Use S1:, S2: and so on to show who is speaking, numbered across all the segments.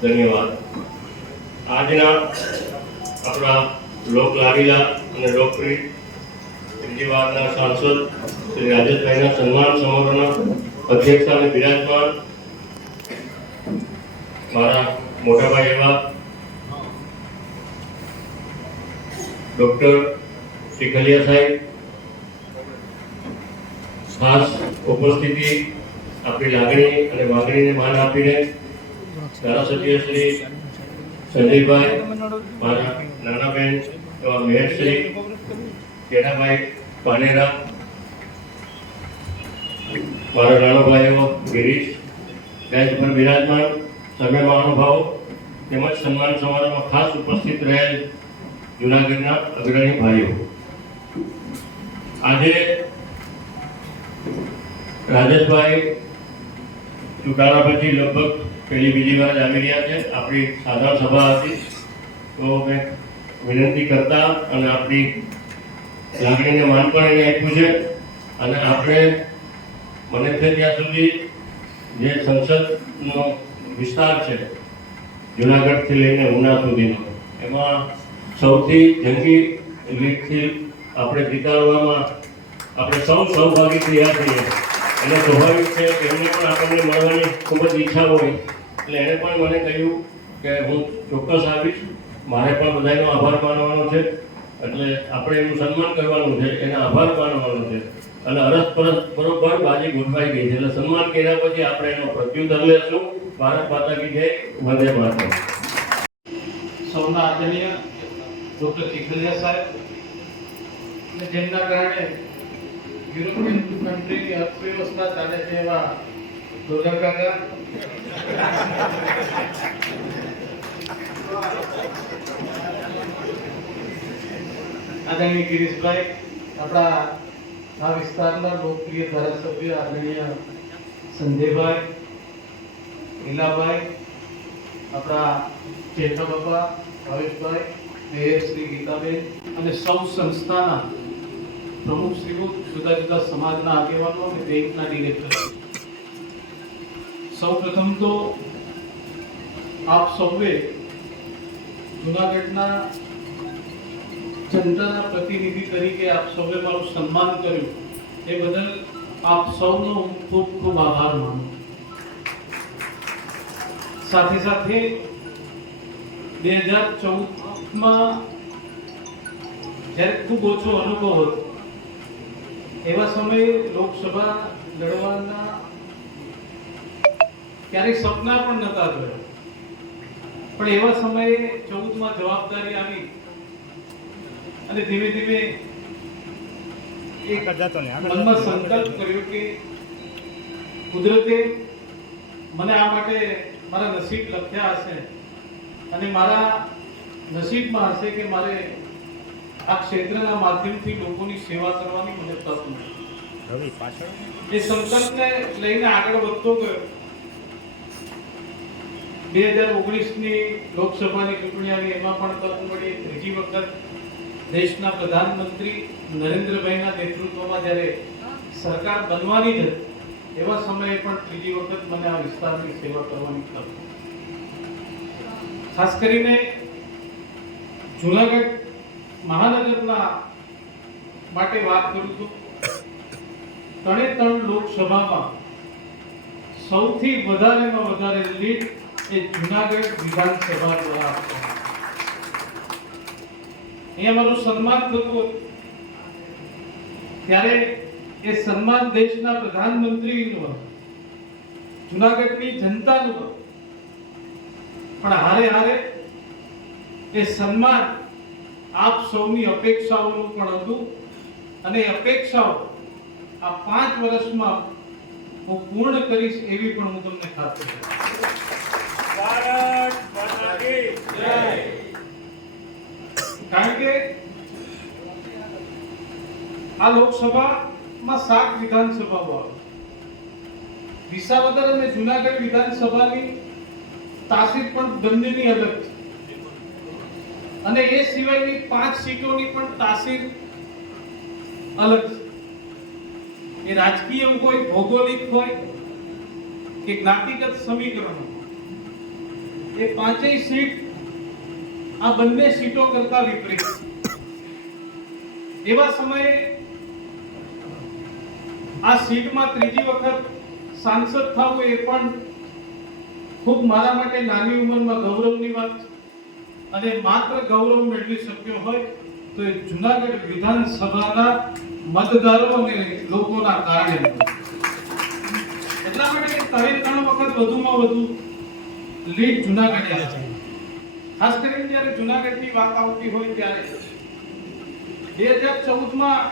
S1: ધન્યવાદ. આજના આપણા લોક લાડીલા અને લોકપ્રિય ત્રીજી વારના સાંસદ શ્રી રાજેશભાઈના સન્માન સમારોહના અધ્યક્ષસ્થાને બિરાજમાન મારા મોટાભાઈ એવા ડૉક્ટર શીખલિયા સાહેબ, ખાસ ઉપસ્થિતિ આપણી લાગણી અને માગણીને માન આપીને ધારાસભ્ય શ્રી મારા નાના એવા મેહરશ્રી જેઠાભાઈ પાનેરા, મારા નાનો ભાઈ એવો ગિરીશ બેન્ચ પર બિરાજમાન, સર્વે મહાનુભાવો, તેમજ સન્માન સમારોહમાં ખાસ ઉપસ્થિત રહેલ જૂનાગઢના અગ્રણી ભાઈઓ. આજે રાજેશભાઈ ચૂંટાણા પછી લગભગ પહેલી બીજી વાર આવી રહ્યા છે? આપણી સાધારણ સભા હતી. તો મેં વિનંતી કરતા અને આપણી લાગણીને માન પણ અહીંયા આપ્યું છે. અને આપણે મને છે ત્યાં સુધી જે સંસદનો વિસ્તાર છે, જુનાગઢથી લઈને ઉના સુધીનો, એમાં સૌથી જંગી રીતથી આપણે જીતાડવામાં આપણે સૌ સહભાગી થયા છીએ. અને સ્વાભાવિક છે એમને પણ આપણને મળવાની ખૂબ જ ઈચ્છા હોય. એટલે એણે પણ મને કહ્યું કે હું ચોક્કસ આવીશ. મારે પણ બધાનો આભાર માનવાનો છે. એટલે આપણે એનું સન્માન કરવાનું છે. એનો આભાર માનવાનો છે. અને અરસ પરસ બરોબર બાજી ગોઠવાઈ ગઈ છે. એટલે સન્માન કર્યા પછી આપણે એનો પ્રત્યુત્તર લેશું. ભારત માતા કી જય. વંદે માતા
S2: સૌના આદરણીય ડોક્ટર ચીખલિયા સાહેબ. જેમના કારણે યુરોપિયન કન્ટ્રીની અર્થવ્યવસ્થા ચાલે છે એવા ડોલર આદરણીય ગિરીશભાઈ, આપણા આ વિસ્તારના લોકપ્રિય ધારાસભ્ય આદરણીય સંજયભાઈ, લીલાભાઈ, આપણા ચેતન બાપા, ભાવેશભાઈ, મેયર શ્રી ગીતાબેન અને સૌ સંસ્થાના પ્રમુખ શ્રીઓ જુદા જુદા સમાજના આગેવાનો અને બેંકના ડિરેક્ટર સૌ પ્રથમ તો આપ સૌએ જુનાગઢના જનતાના પ્રતિનિધિ તરીકે આપ સૌએ મારું સન્માન કર્યું. એ બદલ આપ સૌનો ખૂબ ખૂબ આભાર માનું સાથે સાથે બે હજાર ચૌદમાં જ્યારે ખૂબ ઓછો અનુભવ હતો, એવા સમયે લોકસભા લડવાના ક્યારેય સપના પણ નતા જોયા. પણ એવા સમયે ચૌદમાં જવાબદારી આવી અને ધીમે ધીમે મનમાં સંકલ્પ કર્યો કે કુદરતે મને આ માટે મારા નસીબ લખ્યા હશે અને મારા નસીબમાં હશે કે મારે આ ક્ષેત્રના માધ્યમથી લોકોની સેવા કરવાની મને તક મળી. એ સંકલ્પને લઈને આગળ વધતો ગયો. બે હજાર ઓગણીસની લોકસભાની ચૂંટણી આવી, એમાં પણ તક મળી. ત્રીજી વખત દેશના પ્રધાનમંત્રી નરેન્દ્રભાઈના નેતૃત્વમાં જ્યારે સરકાર બનવાની જ એવા સમયે પણ ત્રીજી વખત મને આ વિસ્તારની સેવા કરવાની તક ખાસ કરીને જુનાગઢ મહાનગરના માટે વાત કરું તો ત્રણે ત્રણ લોકસભામાં સૌથી વધારેમાં વધારે લીડ એ જુનાગઢ વિધાનસભા દ્વારા આપવામાં અહીંયા મારું સન્માન ત્યારે એ સન્માન દેશના પ્રધાનમંત્રીનું. જુનાગઢની જનતાનું. પણ હારે હારે એ સન્માન આપ સૌની અપેક્ષાઓનું પણ હતું અને એ અપેક્ષાઓ આ પાંચ વર્ષમાં હું પૂર્ણ કરીશ એવી પણ હું તમને ખાતરી આ લોકસભામાં સાત વિધાનસભાઓ આવે. વિસાવદર અને જુનાગઢ વિધાનસભાની તાસીર પણ બંનેની અલગ છે. અને એ સિવાયની પાંચ સીટોની પણ તાસીર અલગ છે. એ રાજકીય હોય, ભૌગોલિક હોય કે જ્ઞાતિગત સમીકરણો. એ પાંચેય સીટ આ બંને સીટો કરતા વિપરીત એવા સમયે આ સીટમાં ત્રીજી વખત સાંસદ થવું એ પણ ખૂબ મારા માટે નાની ઉંમરમાં ગૌરવની વાત. અને માત્ર ગૌરવ મેળવી શક્યો હોય તો એ જુનાગઢ વિધાનસભાના મતદારો અને લોકોના કારણે એટલા માટે કે ત્રણ વખત વધુમાં વધુ લીડ જુનાગઢ ખાસ કરીને જ્યારે જુનાગઢની વાત આવતી હોય ત્યારે બે હજાર ચૌદમાં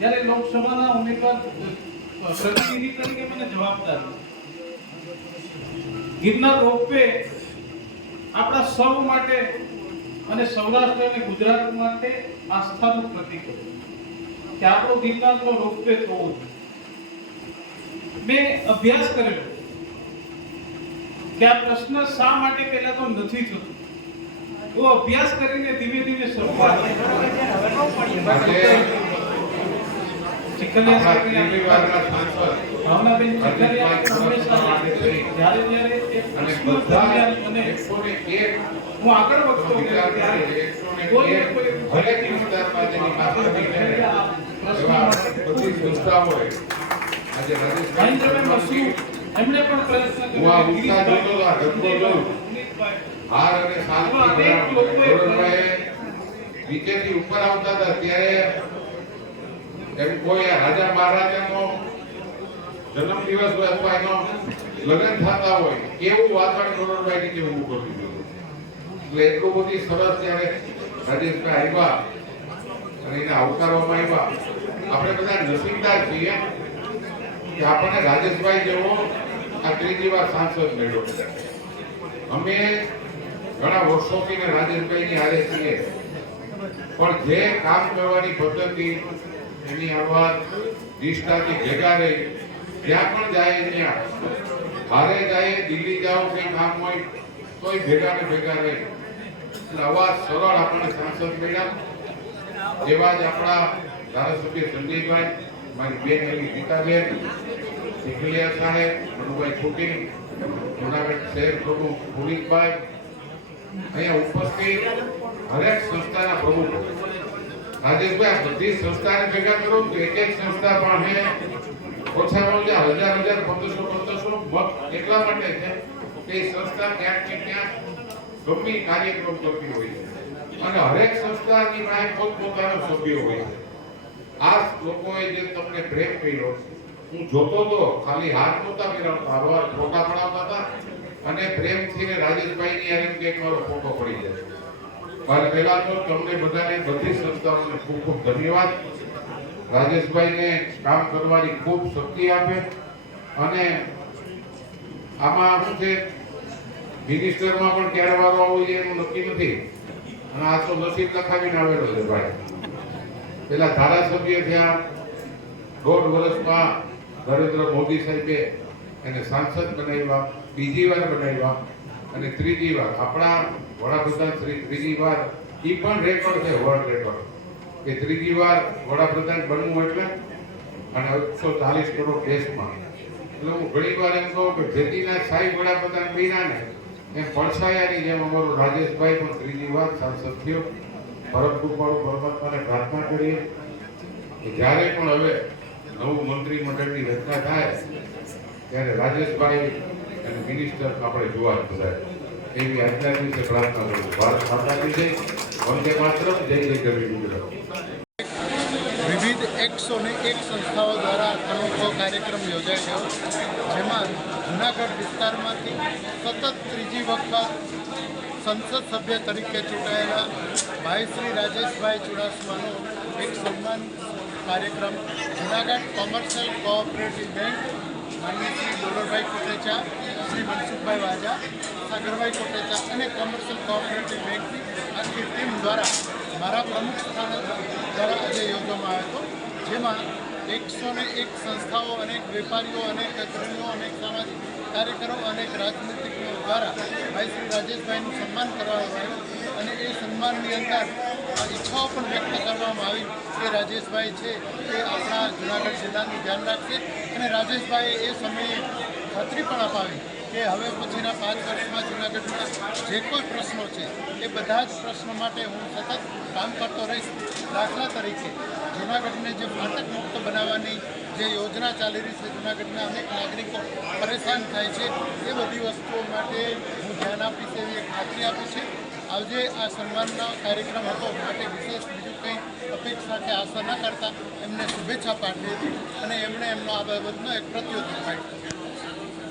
S2: જ્યારે લોકસભાના ઉમેદવાર પ્રતિનિધિ તરીકે મને જવાબદાર ગિરનાર રોપવે આપણા સૌ માટે અને સૌરાષ્ટ્ર અને ગુજરાત માટે આસ્થાનું પ્રતીક કે આપણો ગિરનારનો રોપવે થવો જોઈએ મેં અભ્યાસ કરેલો. કે આ પ્રશ્ન શા માટે પહેલા તો નથી થતો? તો અભ્યાસ કરીને ધીમે ધીમે શરૂઆત
S3: આજે રાજેશભાઈ
S2: એમણે પણ પ્રયત્ન
S3: આ
S2: કર્યો
S3: ઉત્સાહ જોતો આ હાર અને શાંતિ ગૌરવભાઈએ નીચેથી ઉપર આવતા હતા ત્યારે એમ કોઈ રાજા મહારાજાનો જન્મદિવસ હોય અથવા એનો લગ્ન થતા હોય એવું વાતાવરણ ગૌરવભાઈ નીચે ઊભું કરી દીધું એટલે એટલું બધી સરસ ત્યારે રાજેશભાઈ આવ્યા અને એને આવકારવામાં આવ્યા આપણે બધા નસીબદાર છીએ કે આપણને રાજેશભાઈ જેવો આ ત્રીજી વાર સાંસદ મેળો અમે ઘણા વર્ષોથી ને રાજેશભાઈની હારે છીએ. પણ જે કામ કરવાની પદ્ધતિ, એની આવાજ નિષ્ઠાથી ભેગા રહી જ્યાં પણ જાય ત્યાં. હારે જાય, દિલ્હી જાઓ કે કામ હોય, તોય ભેગા ને ભેગા રહે. એટલે આવા સરળ આપણને સાંસદ મળ્યા. જેવા જ આપણા ધારાસભ્ય સંજયભાઈ, મારી બેન એવી ગીતાબેન શીખલિયા સાહેબ મનુભાઈ ખોટી જુનાગઢ શહેર પ્રમુખ પુનિતભાઈ અહીંયા ઉપસ્થિત હરેક સંસ્થાના પ્રમુખ. રાજેશભાઈ, આ બધી સંસ્થાને ભેગા કરો તો એક એક સંસ્થા પાસે ઓછામાં ઓછા હજાર હજાર, પંદરસો પંદરસો, મત એટલા માટે છે કે સંસ્થા ક્યાંક ક્યાંક ગમે કાર્યક્રમ કરતી હોય છે. અને હરેક સંસ્થાની પાસે પોતપોતાનો સભ્યો હોય છે. આ લોકોએ જે તમને પ્રેમ કર્યો હું જોતો તો ખાલી હાથ નહોતા મેળવતા હરવાર ફોટા પડાવતા હતા. અને પ્રેમથી ને રાજેશભાઈની એમ કે મારો ફોટો પડી જાય. મારે પહેલા તો તમને બધાને બધી સંસ્થાઓને ખૂબ ખૂબ ધન્યવાદ. રાજેશભાઈને કામ કરવાની ખૂબ શક્તિ આપે. અને આમાં શું છે મિનિસ્ટરમાં પણ ક્યારે વારો આવવો જોઈએ એનું નક્કી નથી. અને આ તો નસીબ લખાવીને આવેલો છે ભાઈ. પેલા ધારાસભ્ય થયા, દોઢ વર્ષમાં નરેન્દ્ર મોદી સાહેબે એને સાંસદ બનાવ્યા, બીજી વાર બનાવ્યા અને ત્રીજી વાર આપણા વડાપ્રધાન શ્રી ત્રીજી વાર એ પણ રેકોર્ડ છે વર્લ્ડ રેકોર્ડ કે ત્રીજી વાર વડાપ્રધાન બનવું એટલે અને એકસો ચાલીસ કરોડ કેસમાં એટલે હું ઘણી વાર એમ કહું કે જેતીના સાહેબ વડાપ્રધાન બન્યા ને, એમ પડસાયાની જેમ અમારો રાજેશભાઈ પણ ત્રીજી વાર સાંસદ થયો. પરમ કૃપાળુ પરમાત્માને પ્રાર્થના કરીએ. કે જ્યારે પણ હવે નવું મંત્રીમંડળની રચના થાય, ત્યારે રાજેશભાઈ અને મિનિસ્ટર આપણે જોવા બધા. એવી આજના દિવસે પ્રાર્થના કરું. ભારત માતાજી જય. વંદે માત્ર જય જય ગરવી ગુજરાત.
S4: વિવિધ એકસો ને એક સંસ્થાઓ દ્વારા અનોખો કાર્યક્રમ યોજાઈ ગયો, જેમાં જુનાગઢ વિસ્તારમાંથી સતત ત્રીજી વખત સંસદ સભ્ય તરીકે ચૂંટાયેલા ભાઈ શ્રી રાજેશભાઈ ચુડાસમાનો એક સન્માન કાર્યક્રમ જુનાગઢ કોમર્શિયલ કોઓપરેટિવ બેંક, માન્ય શ્રી ડોલરભાઈ કોટેચા, શ્રી મનસુખભાઈ વાજા, સાગરભાઈ કોટેચા અને કોમર્શિયલ કોઓપરેટિવ બેંકની આખી ટીમ દ્વારા મારા પ્રમુખ સ્થાન દ્વારા આજે યોજવામાં આવ્યો હતો, જેમાં એકસો ને એક સંસ્થાઓ અનેક વેપારીઓ અનેક અગ્રણીઓ અનેક સામાજિક કાર્યકરો અનેક રાજનીતિજ્ઞો દ્વારા ભાઈ શ્રી રાજેશભાઈનું સન્માન કરવામાં આવ્યું અને એ સન્માનની અંદર ઈચ્છાઓ પણ વ્યક્ત કરવામાં આવી કે રાજેશભાઈ છે એ આપણા જુનાગઢ જિલ્લાનું ધ્યાન રાખશે અને રાજેશભાઈએ એ સમયે ખાતરી પણ અપાવી કે હવે પછીના પાંચ વર્ષમાં જૂનાગઢના જે કોઈ પ્રશ્નો છે એ બધા જ પ્રશ્નો માટે હું સતત કામ કરતો રહીશ. દાખલા તરીકે જૂનાગઢને જે ફાટક મુક્ત બનાવવાની જે યોજના ચાલી રહી છે, જૂનાગઢના અનેક નાગરિકો પરેશાન થાય છે, એ બધી વસ્તુઓ માટે હું ધ્યાન આપીશ, એવી ખાતરી આપી છે. આજે આ સન્માનનો કાર્યક્રમ હતો. માટે વિશેષ બીજું કંઈ અપેક્ષા કે આશા ન કરતા. એમને શુભેચ્છા પાઠવી હતી અને એમણે એમનો આ બાબતનો એક પ્રત્યુત્તર પાઠવ્યો.